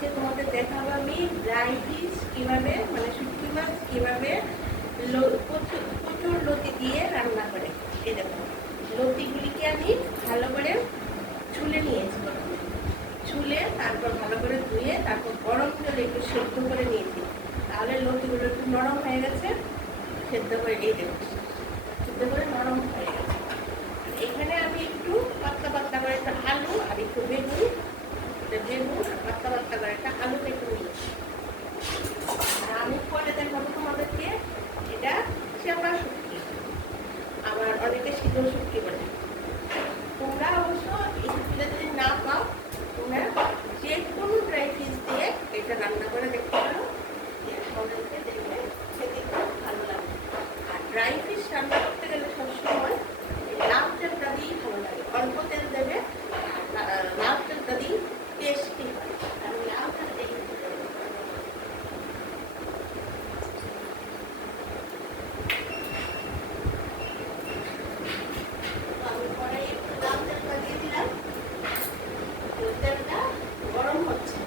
আজকে তোমাদের দেখাবো আমি ড্রাই ফিশ কিভাবে মানে শুটকি মাছ কিভাবে প্রচুর লতি দিয়ে রান্না করে। এই দেখো লতিগুলিকে আমি ভালো করে ছুলে নিয়েছি, ছুলে তারপর ভালো করে ধুয়ে তারপর গরম জলে একটু সেদ্ধ করে নিয়েছি, তাহলে লতিগুলো একটু নরম হয়ে গেছে। সেদ্ধ করে এই দেখো সেদ্ধ করে নরম হয়ে গেছে। এখানে আমি একটু পাতলা পাতলা করে একটা আলু আর একটু বেগুন পাতলা পাতলা করে একটা আলু কেটে নিয়েছি। আর আমি পরে দেখাবো তোমাদেরকে এটা চেপা শুটকি, আবার অনেকে শীতল শুটকি বলে। তোমরা অবশ্য এই শুটকিটা যদি না পাও তোমরা যে কোনো ড্রাই ফিশ দিয়ে এটা রান্না করে দেখতে পারো, আমাদেরকে দেখবে খেতে খুব ভালো লাগে। আর ড্রাই ফিশ রান্না করতে গেলে সবসময় লাল তেলটা দিয়েই ভালো লাগে, অল্প তেল দেবে, লাল তেলটা দিই টেস্টি হয়। আমি লাল তেল দিই। আমি পরে একটু লাল তেলটা দিয়ে দিলাম, তেলটা গরম হচ্ছে।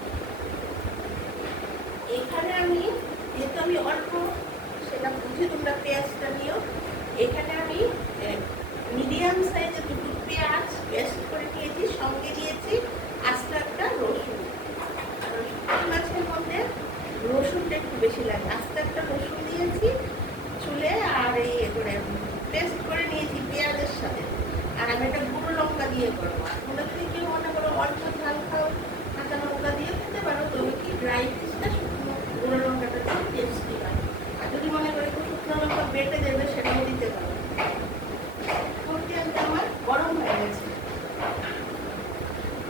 এখানে আমি যেহেতু আমি অল্প সেটা বুঝে তোমরা পেঁয়াজটা নিও। এখানে আমি মিডিয়াম সাইজের দুটো পেঁয়াজ পেস্ট করে নিয়েছি, সঙ্গে দিয়েছি আস্ত একটা রসুন। মাছের মধ্যে রসুনটা একটু বেশি লাগে, আস্ত একটা রসুন দিয়েছি চুলে, আর এই করে পেস্ট করে নিয়েছি পেঁয়াজের সাথে। আর আমি একটা গুঁড়ো লঙ্কা দিয়ে করবো। তোমরা যদি কেউ মনে করো অল্প ঝাল খাও কাঁচা লঙ্কা দিয়েও খেতে পারো, তবে কি ড্রাই ফিশটা শুকনো গুঁড়ো লঙ্কাটা দিয়ে টেস্টি হয়। আর যদি মনে করো একটু শুকনো লঙ্কা বেটে দেবে সেটাও দিতে পারো। আমার গরম হয়ে গেছে।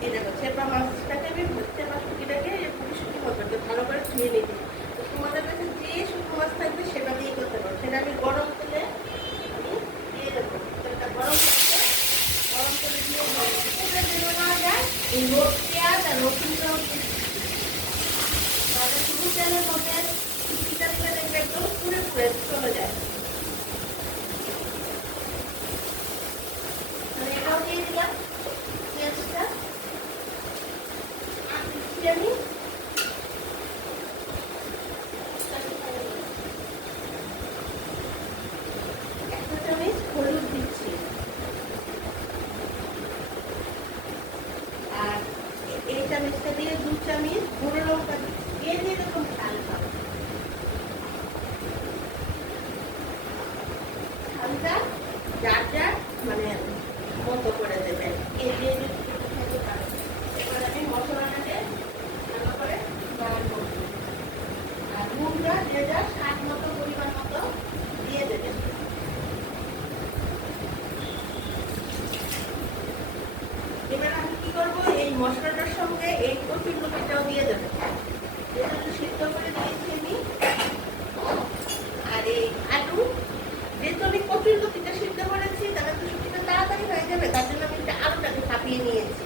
এই দেখো চেপা মাছটাকে আমি চেপা শুকিটাকে শুকি মতো ভালো করে ধুয়ে নিতে। তো তোমাদের কাছে যে শুকনো মাছ থাকবে সেটা দিয়ে করতে পারো। সেটা আমি গরম তেলে আমি দিয়ে দেবো। তেলটা গরম করতে গরম তেলে দিয়ে দেবো না যায় এই পেঁয়াজ আর রসুনটা তাহলে শুধু তেলের মধ্যে শুকিটা দিলে দেখবে একদম পুরে পুরে চলে যায়। এটাও দিয়ে দিলাম পেঁয়াজটা। আর দিচ্ছি আমি একটা চামচ হলুদ দিচ্ছি, আর এই চামচটা দিয়ে 2 চামচ গুঁড়ো লঙ্কা দিচ্ছি। দিয়ে এরকম ঝাল খাবো, ঝালটা যার যার মানে মতো করে দেবে। এই দিয়ে খেতে পারো। এবার আমি মশলাটাকে ভালো করে নাড়বো, আর নুনটা যে যার স্বাদ মতো পরিমাণ মতো দিয়ে দেবে। এবার আমি কি করবো, এই মশলাটার সঙ্গে এই কচুর লতিটাও দিয়ে দেবো, যেটা সিদ্ধ করে দিয়েছি আমি। আর এই আলু, যেহেতু আমি কচুর লতিটা সিদ্ধ করেছি তাহলে তো শুকিটা তাড়াতাড়ি হয়ে যাবে, তার জন্য আমি একটা আলুটাকে ফাটিয়ে নিয়েছি।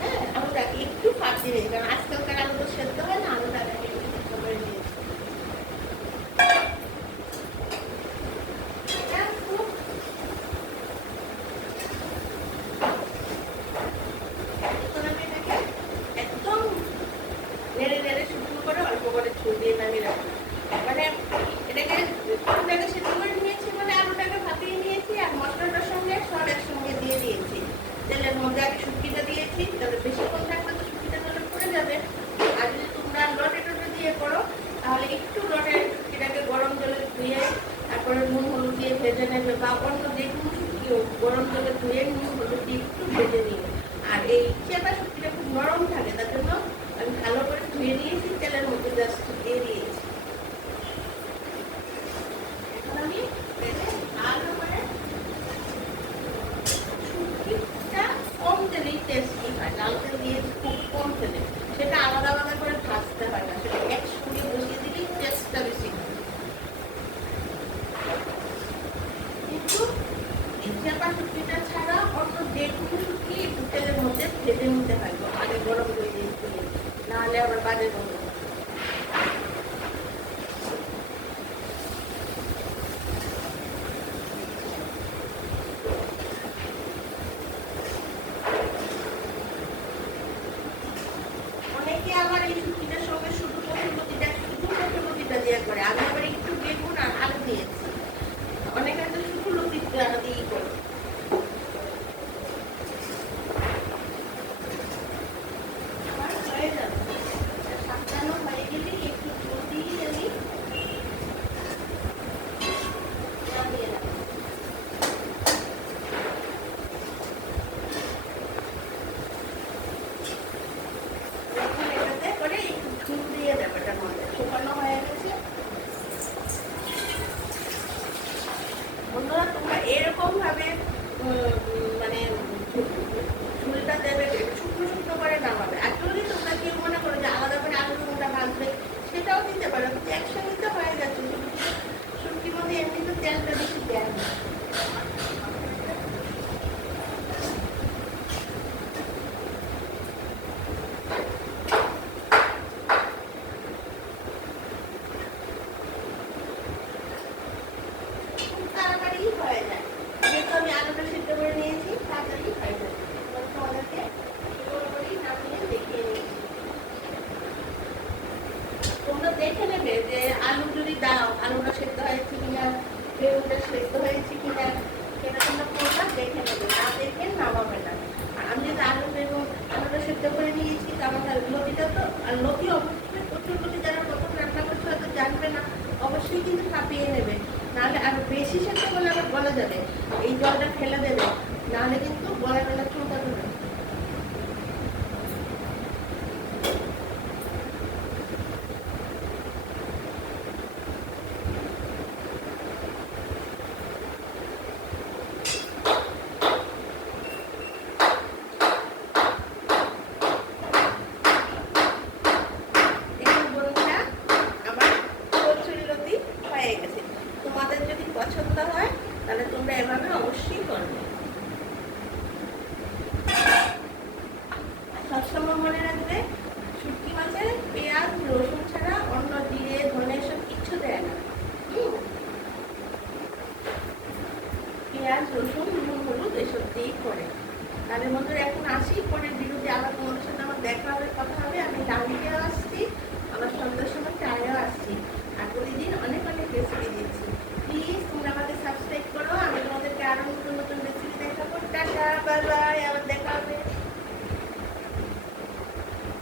হ্যাঁ, আলুটাকে একটু ফাটিয়ে নিয়েছি, কারণ আজকালকার আলু তো সেদ্ধ হয় না, আলুটাকে আমি একটু সিদ্ধ করে নিয়েছি। একদম নেড়ে নেড়ে শুকনো করে অল্প করে ছুঁ দিয়ে নামিয়ে রাখবো। মানে এটাকে আলুটাকে সিদ্ধ করে নিয়েছি, মানে আলুটাকে ফাটিয়ে নিয়েছি আর মশলাটার সঙ্গে সব একসঙ্গে দিয়ে দিয়েছি। তেলের মধ্যে আগে শুটকিটা দিয়েছি, তাহলে বেশিক্ষণ থাকলে তো শুটকিটা তাহলে পড়ে যাবে। আর যদি তোমরা লটে টটে দিয়ে করো তাহলে একটু লটে শুটকিটাকে গরম জলে ধুয়ে তারপরে নুন হলুদ দিয়ে ভেজে নেবে, বা অন্য যে কোনো শুটকিও গরম জলে ধুয়ে নুন হলুদ দিয়ে একটু ভেজে নিবে। আর এই চেপা শুটকিটা খুব নরম থাকে, তার জন্য আমি ভালো করে ধুয়ে নিয়েছি, তেলের মধ্যে জাস্ট দিয়ে দিয়েছি। এখন আমি ভালো করে শুটকিটা কম তেলেই টেস্টি হয়, লাল তেল দিয়ে খুব কম তেলে, সেটা আলাদা আলাদা করে ভাজতে হয় না, সেটা একসঙ্গে বসিয়ে দিলেই টেস্টটা বেশি হয়। কিন্তু এই চেপা শুটকিটা ছাড়া অন্য যে কোনো শুটকি একটু তেলের মধ্যে ভেজে নিতে হয়, আগে গরম করে দিয়ে নাহলে আবার বাজে গন্ধ। অনেকে আবার এই মানে ঝুলটা দেবে, শুকনো শুকনো করে নামাবে। আর যদি তোমরা কেউ মনে করো যে আলাদা করে আলু মোটা ভাজবে, সেটাও দিতে পারো, কিন্তু একসঙ্গে তো হয়ে যাচ্ছে। শুটকির মধ্যে এমনি তো তেলটা বেশি দেয় না। তাড়াতাড়ি হয়ে যায়, যেহেতু আমি আলুটা সিদ্ধ করে নিয়েছি, তাড়াতাড়ি হয়ে যায়। তোমাদেরকে নামিয়ে দেখিয়ে নিয়েছি। তোমরা দেখে নেবে যে আলু যদি দাও, আলুটা সেদ্ধ হয়েছে কিনা, বেগুনটা সেদ্ধ হয়েছে কিনা, সেটা তোমরা পুরোটা দেখে নেবে, না দেখে নামাবে না। আমি যদি আলুটা সেদ্ধ করে নিয়েছি, কারণ লতিটা তো, আর লতি অবশ্যই প্রচুর লতি যারা প্রথম রান্না করছে হয়তো জানবে না, অবশ্যই কিন্তু কাঁপিয়ে নেবে, নাহলে আর বেশি সেদ্ধ করলে আবার গলা যাবে। এই জলটা ফেলে দেবে, নাহলে কিন্তু গলা গলা চুলকা দেবে। তোমাদের যদি পছন্দ হয় তাহলে তোমরা এভাবে অবশ্যই করবে। সবসময় মনে রাখবে, শুটকি মাছে পেঁয়াজ রসুন ছাড়া অন্য জিরে ধনে সব কিচ্ছু দেয় না। পেঁয়াজ রসুন নুন হলুদ এসব দিয়েই করে। তাদের মধ্যে এখন আসি, পরের ভিডিওতে আবার তোমাদের সাথে আমার দেখা হবে, কথা হবে। আমি ডালিতে আসছি।